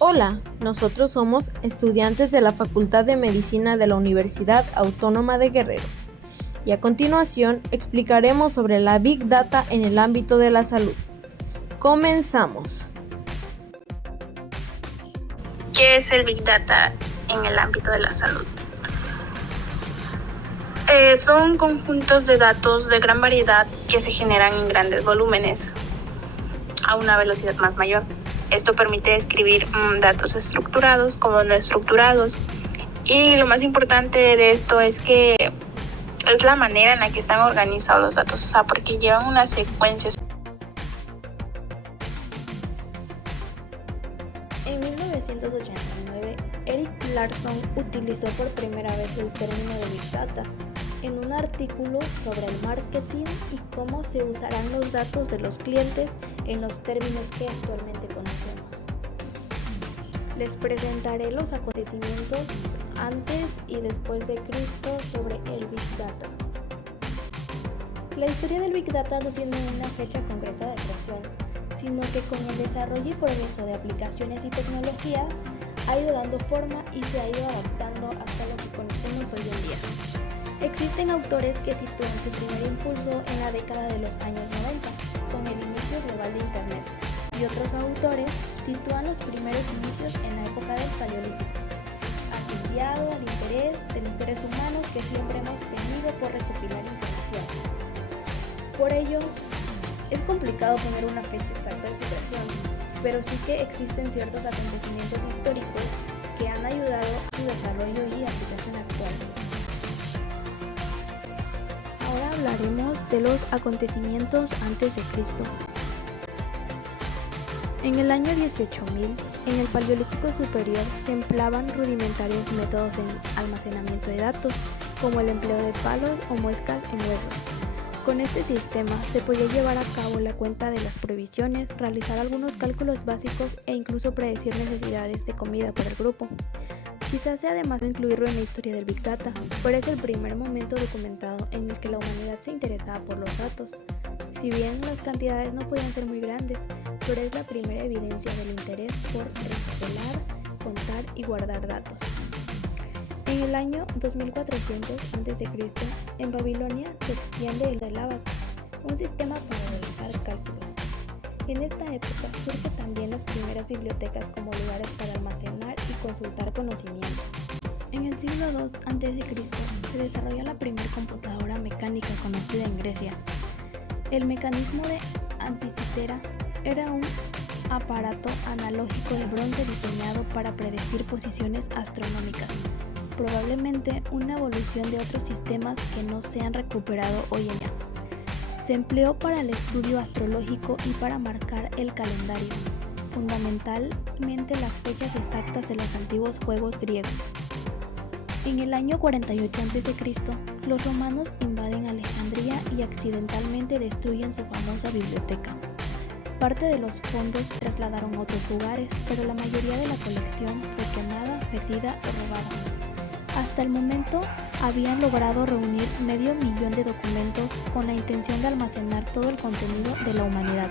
Hola, nosotros somos estudiantes de la Facultad de Medicina de la Universidad Autónoma de Guerrero y a continuación explicaremos sobre la Big Data en el ámbito de la salud. Comenzamos. ¿Qué es el Big Data en el ámbito de la salud? Son conjuntos de datos de gran variedad que se generan en grandes volúmenes a una velocidad más mayor. Esto permite escribir datos estructurados como no estructurados. Y lo más importante de esto es que es la manera en la que están organizados los datos, porque llevan una secuencia. En 1989, Erik Larson utilizó por primera vez el término de Big Data en un artículo sobre el marketing y cómo se usarán los datos de los clientes en los términos que actualmente conocemos. Les presentaré los acontecimientos antes y después de Cristo sobre el Big Data. La historia del Big Data no tiene una fecha concreta de creación, sino que con el desarrollo y progreso de aplicaciones y tecnologías ha ido dando forma y se ha ido adaptando hasta lo que conocemos hoy en día. Existen autores que sitúan su primer impulso en la década de los años 90, con el inicio global de Internet, y otros autores sitúan los primeros inicios en la época del Paleolítico, asociado al interés de los seres humanos que siempre hemos tenido por recopilar información. Por ello, es complicado poner una fecha exacta de su creación, pero sí que existen ciertos acontecimientos históricos que han ayudado a su desarrollo y aplicación actual. Ahora hablaremos de los acontecimientos antes de Cristo. En el año 18.000, en el Paleolítico Superior se empleaban rudimentarios métodos de almacenamiento de datos, como el empleo de palos o muescas en huesos. Con este sistema se podía llevar a cabo la cuenta de las provisiones, realizar algunos cálculos básicos e incluso predecir necesidades de comida para el grupo. Quizás sea demasiado incluirlo en la historia del Big Data, pero es el primer momento documentado en el que la humanidad se interesaba por los datos. Si bien las cantidades no podían ser muy grandes, pero es la primera evidencia del interés por recopilar, contar y guardar datos. En el año 2400 a.C., en Babilonia se extiende el Abacus, un sistema para realizar cálculos. En esta época surgen también las primeras bibliotecas como lugares para almacenar y consultar conocimiento. En el siglo II a.C. se desarrolla la primera computadora mecánica conocida en Grecia. El mecanismo de Anticitera era un aparato analógico de bronce diseñado para predecir posiciones astronómicas, probablemente una evolución de otros sistemas que no se han recuperado hoy en día. Se empleó para el estudio astrológico y para marcar el calendario, fundamentalmente las fechas exactas de los antiguos juegos griegos. En el año 48 a.C., los romanos invaden Alejandría y accidentalmente destruyen su famosa biblioteca. Parte de los fondos se trasladaron a otros lugares, pero la mayoría de la colección fue quemada, vendida o robada. Hasta el momento habían logrado reunir 500.000 de documentos con la intención de almacenar todo el contenido de la humanidad.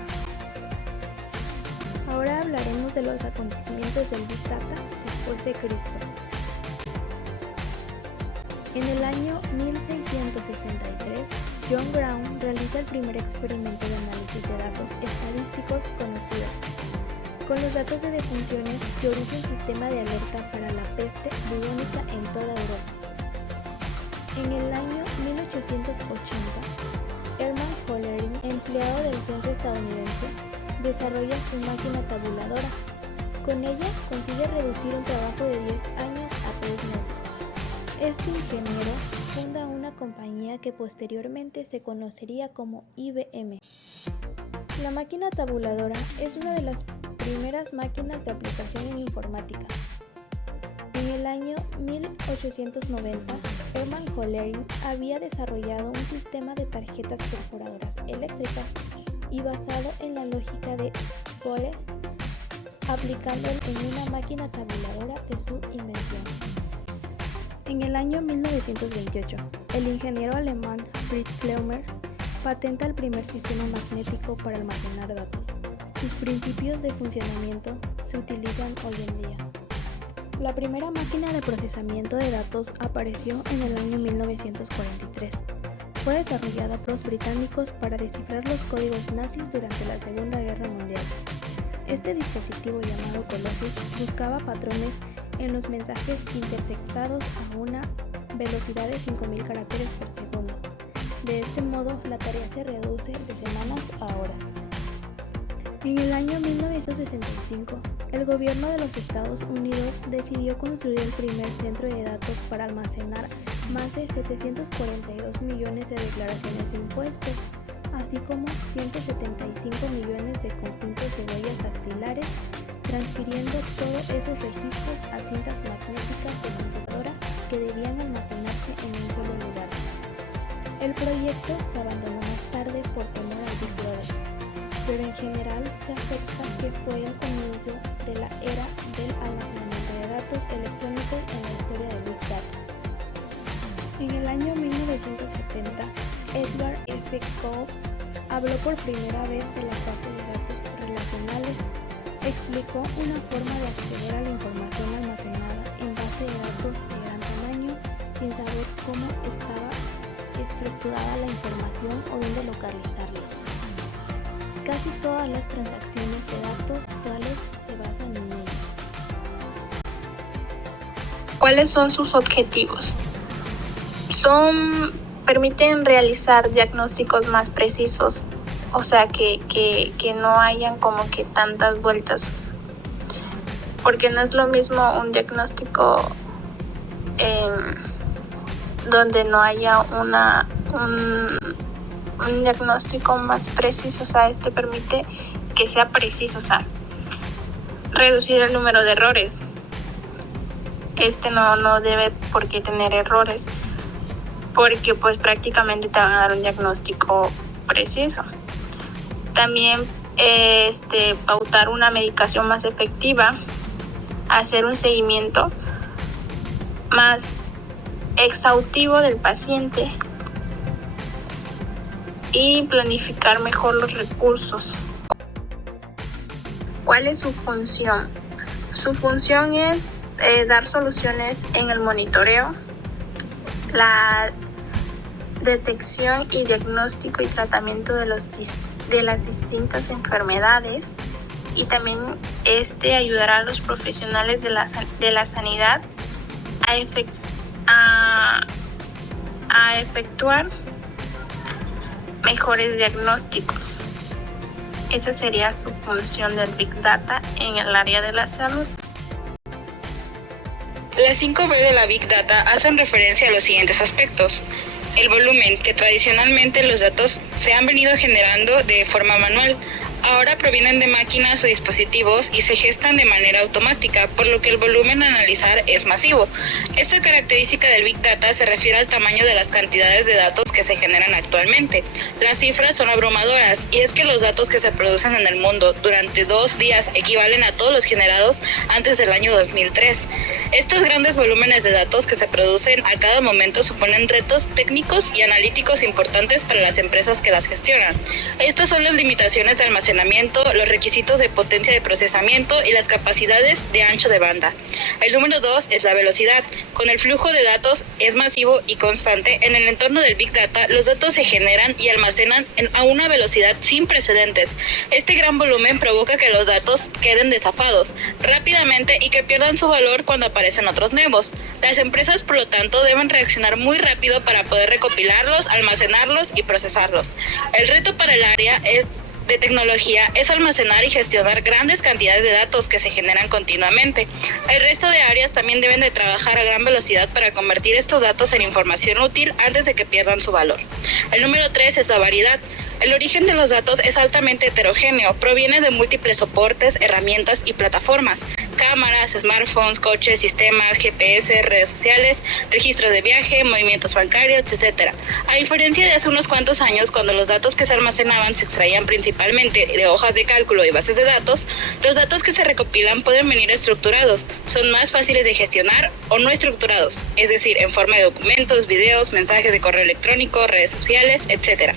Ahora hablaremos de los acontecimientos del Big Data después de Cristo. En el año 1663, John Brown realiza el primer experimento de análisis de datos estadísticos conocido. Con los datos de defunciones, teoriza un sistema de alerta para la peste bubónica en toda Europa. En el año 1880, Hermann Hollerith, empleado del censo estadounidense, desarrolla su máquina tabuladora. Con ella consigue reducir un trabajo de 10 años a 3 meses. Este ingeniero funda una compañía que posteriormente se conocería como IBM. La máquina tabuladora es una de las primeras máquinas de aplicación en informática. En el año 1890, Hermann Hollerith había desarrollado un sistema de tarjetas perforadoras eléctricas y basado en la lógica de Boole, aplicándolo en una máquina tabuladora de su invención. En el año 1928, el ingeniero alemán Fritz Kleumer patenta el primer sistema magnético para almacenar datos. sus principios de funcionamiento se utilizan hoy en día. La primera máquina de procesamiento de datos apareció en el año 1943. Fue desarrollada por los británicos para descifrar los códigos nazis durante la Segunda Guerra Mundial. Este dispositivo llamado Colossus buscaba patrones en los mensajes interceptados a una velocidad de 5.000 caracteres por segundo. De este modo, la tarea se reduce de semanas a horas. En el año 1965, el gobierno de los Estados Unidos decidió construir el primer centro de datos para almacenar más de 742 millones de declaraciones de impuestos, así como 175 millones de conjuntos de huellas dactilares, transfiriendo todos esos registros a cintas magnéticas de computadora que debían almacenarse en un solo lugar. El proyecto se abandonó más tarde por temor al Big Brother, pero en general se acepta que fue el comienzo de la era del almacenamiento de datos electrónicos en la historia del Big Data. En el año 1970, Edgar F. Cobb habló por primera vez de la base de datos relacionales. Explicó una forma de acceder a la información almacenada en base de datos de gran tamaño sin saber cómo estaba estructurada la información o dónde localizarla. Casi todas las transacciones de datos actuales se basan en ellas. ¿Cuáles son sus objetivos? Permiten realizar diagnósticos más precisos, o sea que no hayan como que tantas vueltas, porque no es lo mismo un diagnóstico donde no haya un diagnóstico más preciso, o sea, este permite que sea preciso, o sea, reducir el número de errores. No debe por qué tener errores, porque pues prácticamente te van a dar un diagnóstico preciso. También pautar una medicación más efectiva, hacer un seguimiento más exhaustivo del paciente y planificar mejor los recursos. ¿Cuál es su función? Su función es dar soluciones en el monitoreo, la detección y diagnóstico y tratamiento de las distintas enfermedades, y también ayudará a los profesionales de la sanidad a efectuar mejores diagnósticos. Esa sería su función del Big Data en el área de la salud. Las 5 B de la Big Data hacen referencia a los siguientes aspectos. El volumen, que tradicionalmente los datos se han venido generando de forma manual, ahora provienen de máquinas o dispositivos y se gestan de manera automática, por lo que el volumen a analizar es masivo. Esta característica del Big Data se refiere al tamaño de las cantidades de datos que se generan actualmente. Las cifras son abrumadoras, y es que los datos que se producen en el mundo durante 2 días equivalen a todos los generados antes del año 2003. Estos grandes volúmenes de datos que se producen a cada momento suponen retos técnicos y analíticos importantes para las empresas que las gestionan. Estas son las limitaciones de almacenamiento, los requisitos de potencia de procesamiento y las capacidades de ancho de banda. El número 2 es la velocidad. Con el flujo de datos es masivo y constante, en el entorno del Big Data los datos se generan y almacenan a una velocidad sin precedentes. Este gran volumen provoca que los datos queden desafados rápidamente y que pierdan su valor cuando aparecen otros nuevos. Las empresas, por lo tanto, deben reaccionar muy rápido para poder recopilarlos, almacenarlos y procesarlos. El reto para el área de tecnología es almacenar y gestionar grandes cantidades de datos que se generan continuamente. El resto de áreas también deben de trabajar a gran velocidad para convertir estos datos en información útil antes de que pierdan su valor. El número 3 es la variedad. El origen de los datos es altamente heterogéneo, proviene de múltiples soportes, herramientas y plataformas: cámaras, smartphones, coches, sistemas, GPS, redes sociales, registros de viaje, movimientos bancarios, etc. A diferencia de hace unos cuantos años, cuando los datos que se almacenaban se extraían principalmente de hojas de cálculo y bases de datos, los datos que se recopilan pueden venir estructurados, son más fáciles de gestionar o no estructurados, es decir, en forma de documentos, videos, mensajes de correo electrónico, redes sociales, etc.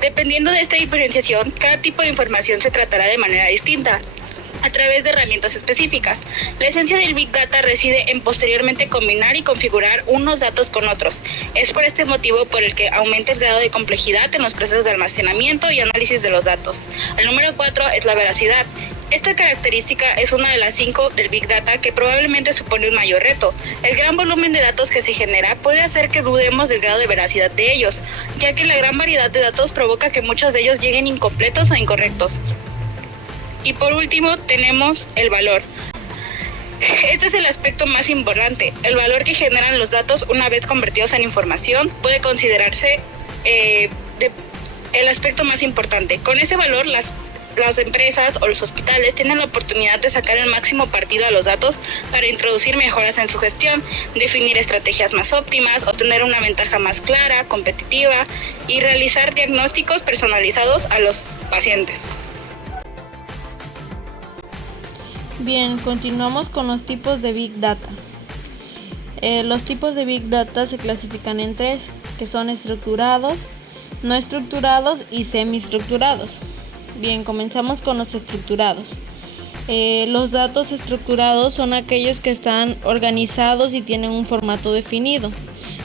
Dependiendo de esta diferenciación, cada tipo de información se tratará de manera distinta, a través de herramientas específicas. La esencia del Big Data reside en posteriormente combinar y configurar unos datos con otros. Es por este motivo por el que aumenta el grado de complejidad en los procesos de almacenamiento y análisis de los datos. El número 4 es la veracidad. Esta característica es una de las 5 del Big Data que probablemente supone un mayor reto. El gran volumen de datos que se genera puede hacer que dudemos del grado de veracidad de ellos, ya que la gran variedad de datos provoca que muchos de ellos lleguen incompletos o incorrectos. Y por último tenemos el valor. Este es el aspecto más importante. El valor que generan los datos una vez convertidos en información puede considerarse el aspecto más importante. Con ese valor las empresas o los hospitales tienen la oportunidad de sacar el máximo partido a los datos para introducir mejoras en su gestión, definir estrategias más óptimas, obtener una ventaja más clara, competitiva y realizar diagnósticos personalizados a los pacientes. Bien, continuamos con los tipos de Big Data. Los tipos de Big Data se clasifican en 3, que son estructurados, no estructurados y semiestructurados. Bien, comenzamos con los estructurados. Los datos estructurados son aquellos que están organizados y tienen un formato definido.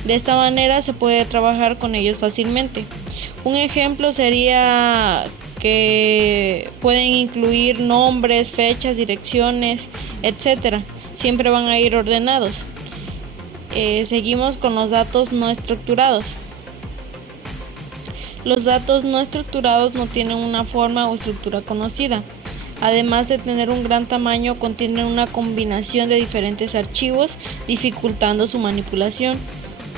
De esta manera se puede trabajar con ellos fácilmente. Un ejemplo sería que pueden incluir nombres, fechas, direcciones, etc. Siempre van a ir ordenados. Seguimos con los datos no estructurados. Los datos no estructurados no tienen una forma o estructura conocida. Además de tener un gran tamaño, contienen una combinación de diferentes archivos, dificultando su manipulación.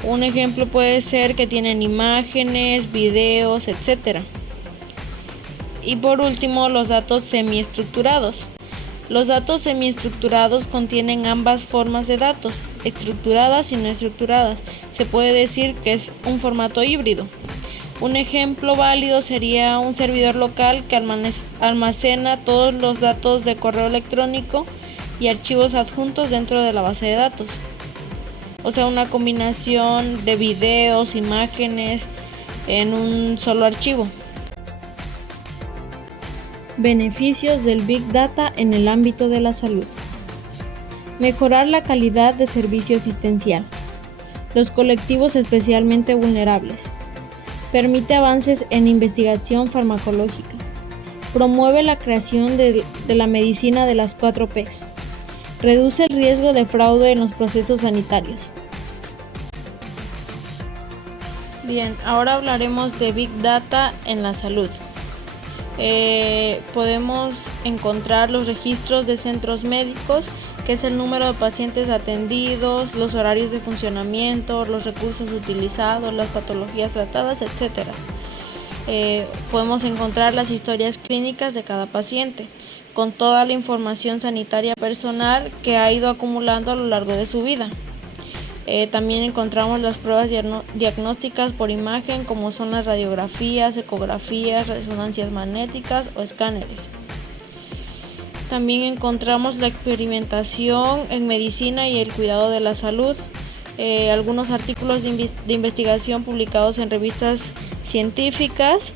Un ejemplo puede ser que tienen imágenes, videos, etc. Y por último, los datos semiestructurados. Los datos semiestructurados contienen ambas formas de datos, estructuradas y no estructuradas. Se puede decir que es un formato híbrido. Un ejemplo válido sería un servidor local que almacena todos los datos de correo electrónico y archivos adjuntos dentro de la base de datos. O sea, una combinación de videos, imágenes en un solo archivo. Beneficios del Big Data en el ámbito de la salud. Mejorar la calidad de servicio asistencial. Los colectivos especialmente vulnerables. Permite avances en investigación farmacológica. Promueve la creación de la medicina de las 4 Ps. Reduce el riesgo de fraude en los procesos sanitarios. Bien, ahora hablaremos de Big Data en la salud. Podemos encontrar los registros de centros médicos, que es el número de pacientes atendidos, los horarios de funcionamiento, los recursos utilizados, las patologías tratadas, etc. Podemos encontrar las historias clínicas de cada paciente, con toda la información sanitaria personal que ha ido acumulando a lo largo de su vida. También encontramos las pruebas diagnósticas por imagen, como son las radiografías, ecografías, resonancias magnéticas o escáneres. También encontramos la experimentación en medicina y el cuidado de la salud. Algunos artículos de investigación publicados en revistas científicas,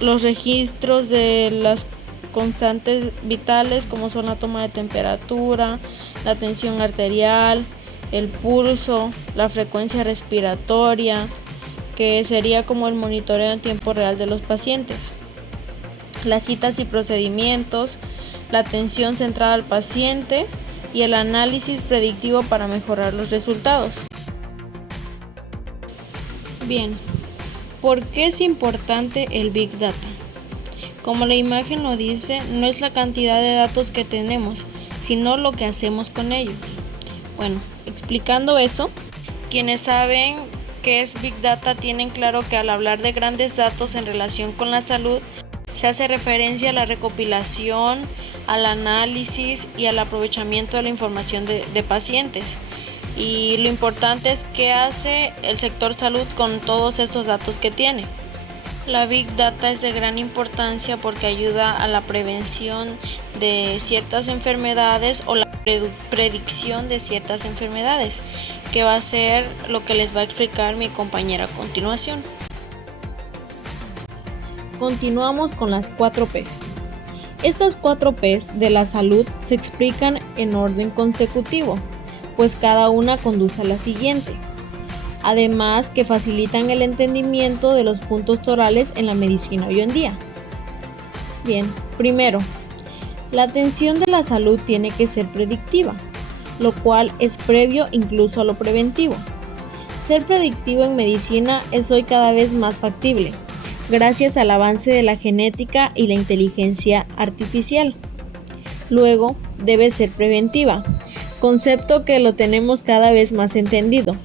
los registros de las constantes vitales, como son la toma de temperatura, la tensión arterial, el pulso, la frecuencia respiratoria, que sería como el monitoreo en tiempo real de los pacientes, las citas y procedimientos, la atención centrada al paciente y el análisis predictivo para mejorar los resultados. Bien, ¿por qué es importante el Big Data? Como la imagen lo dice, no es la cantidad de datos que tenemos, sino lo que hacemos con ellos. Bueno, explicando eso, quienes saben qué es Big Data tienen claro que al hablar de grandes datos en relación con la salud, se hace referencia a la recopilación, al análisis y al aprovechamiento de la información de pacientes. Y lo importante es qué hace el sector salud con todos estos datos que tiene. La Big Data es de gran importancia porque ayuda a la prevención de ciertas enfermedades o la predicción de ciertas enfermedades, que va a ser lo que les va a explicar mi compañera a continuación. continuamos con las 4 P. Estas 4 P de la salud se explican en orden consecutivo, pues cada una conduce a la siguiente. Además que facilitan el entendimiento de los puntos torales en la medicina hoy en día. Bien, primero, la atención de la salud tiene que ser predictiva, lo cual es previo incluso a lo preventivo. Ser predictivo en medicina es hoy cada vez más factible, gracias al avance de la genética y la inteligencia artificial. Luego, debe ser preventiva, concepto que lo tenemos cada vez más entendido.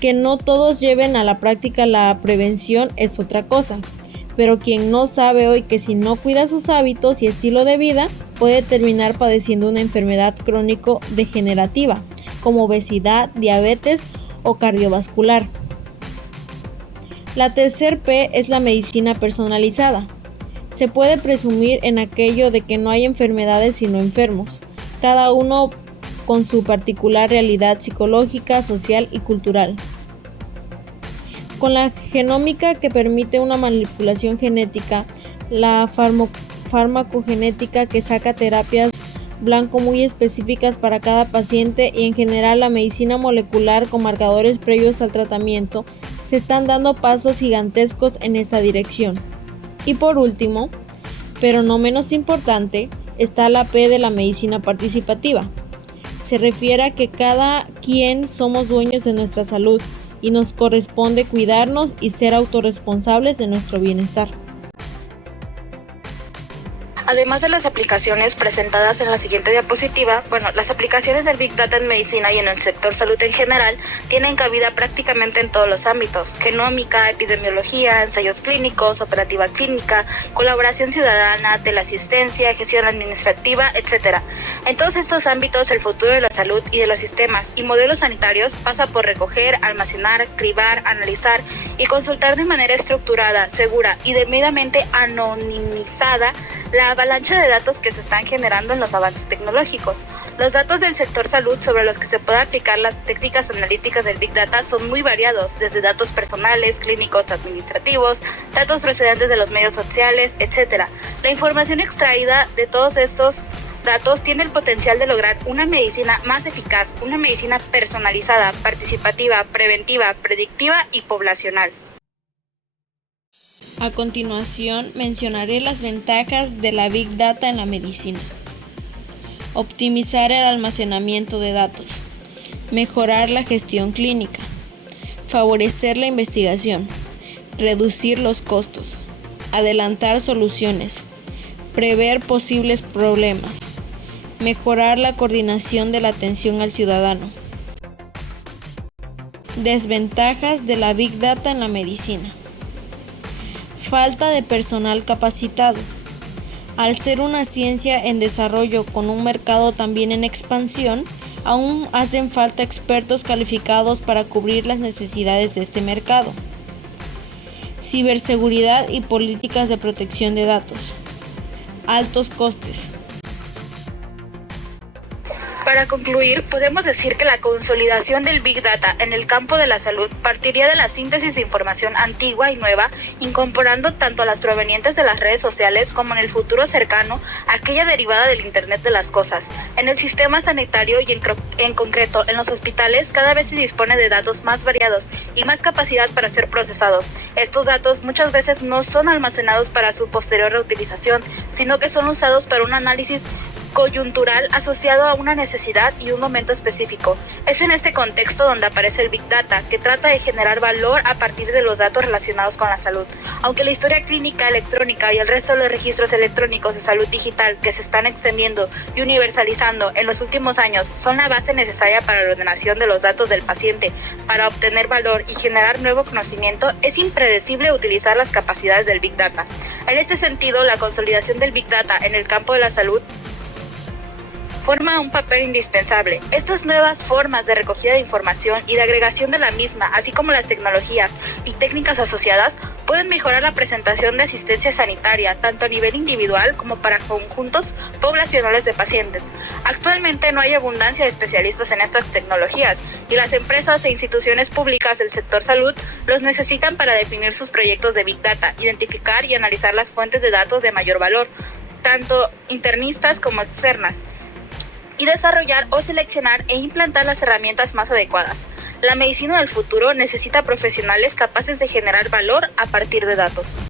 Que no todos lleven a la práctica la prevención es otra cosa, pero quien no sabe hoy que si no cuida sus hábitos y estilo de vida, puede terminar padeciendo una enfermedad crónico-degenerativa, como obesidad, diabetes o cardiovascular. La tercer P es la medicina personalizada. Se puede presumir en aquello de que no hay enfermedades sino enfermos, cada uno con su particular realidad psicológica, social y cultural. Con la genómica que permite una manipulación genética, la farmacogenética que saca terapias blanco muy específicas para cada paciente y en general la medicina molecular con marcadores previos al tratamiento, se están dando pasos gigantescos en esta dirección. Y por último, pero no menos importante, está la P de la medicina participativa. Se refiere a que cada quien somos dueños de nuestra salud y nos corresponde cuidarnos y ser autorresponsables de nuestro bienestar. Además de las aplicaciones presentadas en la siguiente diapositiva, las aplicaciones del Big Data en medicina y en el sector salud en general tienen cabida prácticamente en todos los ámbitos: genómica, epidemiología, ensayos clínicos, operativa clínica, colaboración ciudadana, teleasistencia, gestión administrativa, etc. En todos estos ámbitos, el futuro de la salud y de los sistemas y modelos sanitarios pasa por recoger, almacenar, cribar, analizar y consultar de manera estructurada, segura y debidamente anonimizada la avalancha de datos que se están generando en los avances tecnológicos. Los datos del sector salud sobre los que se pueden aplicar las técnicas analíticas del Big Data son muy variados, desde datos personales, clínicos, administrativos, datos procedentes de los medios sociales, etc. La información extraída de todos estos datos tiene el potencial de lograr una medicina más eficaz, una medicina personalizada, participativa, preventiva, predictiva y poblacional. A continuación mencionaré las ventajas de la Big Data en la medicina. Optimizar el almacenamiento de datos, mejorar la gestión clínica, favorecer la investigación, reducir los costos, adelantar soluciones, prever posibles problemas, mejorar la coordinación de la atención al ciudadano. Desventajas de la Big Data en la medicina. Falta de personal capacitado. Al ser una ciencia en desarrollo con un mercado también en expansión, aún hacen falta expertos calificados para cubrir las necesidades de este mercado. Ciberseguridad y políticas de protección de datos. Altos costes. Para concluir, podemos decir que la consolidación del Big Data en el campo de la salud partiría de la síntesis de información antigua y nueva, incorporando tanto las provenientes de las redes sociales como en el futuro cercano, aquella derivada del Internet de las cosas. En el sistema sanitario y en concreto en los hospitales, cada vez se dispone de datos más variados y más capacidad para ser procesados. Estos datos muchas veces no son almacenados para su posterior reutilización, sino que son usados para un análisis coyuntural asociado a una necesidad y un momento específico. Es en este contexto donde aparece el Big Data, que trata de generar valor a partir de los datos relacionados con la salud. Aunque la historia clínica electrónica y el resto de los registros electrónicos de salud digital que se están extendiendo y universalizando en los últimos años son la base necesaria para la ordenación de los datos del paciente, para obtener valor y generar nuevo conocimiento, es impredecible utilizar las capacidades del Big Data. En este sentido, la consolidación del Big Data en el campo de la salud forma un papel indispensable. Estas nuevas formas de recogida de información y de agregación de la misma, así como las tecnologías y técnicas asociadas, pueden mejorar la presentación de asistencia sanitaria, tanto a nivel individual como para conjuntos poblacionales de pacientes. Actualmente no hay abundancia de especialistas en estas tecnologías y las empresas e instituciones públicas del sector salud los necesitan para definir sus proyectos de Big Data, identificar y analizar las fuentes de datos de mayor valor, tanto internistas como externas, y desarrollar o seleccionar e implantar las herramientas más adecuadas. La medicina del futuro necesita profesionales capaces de generar valor a partir de datos.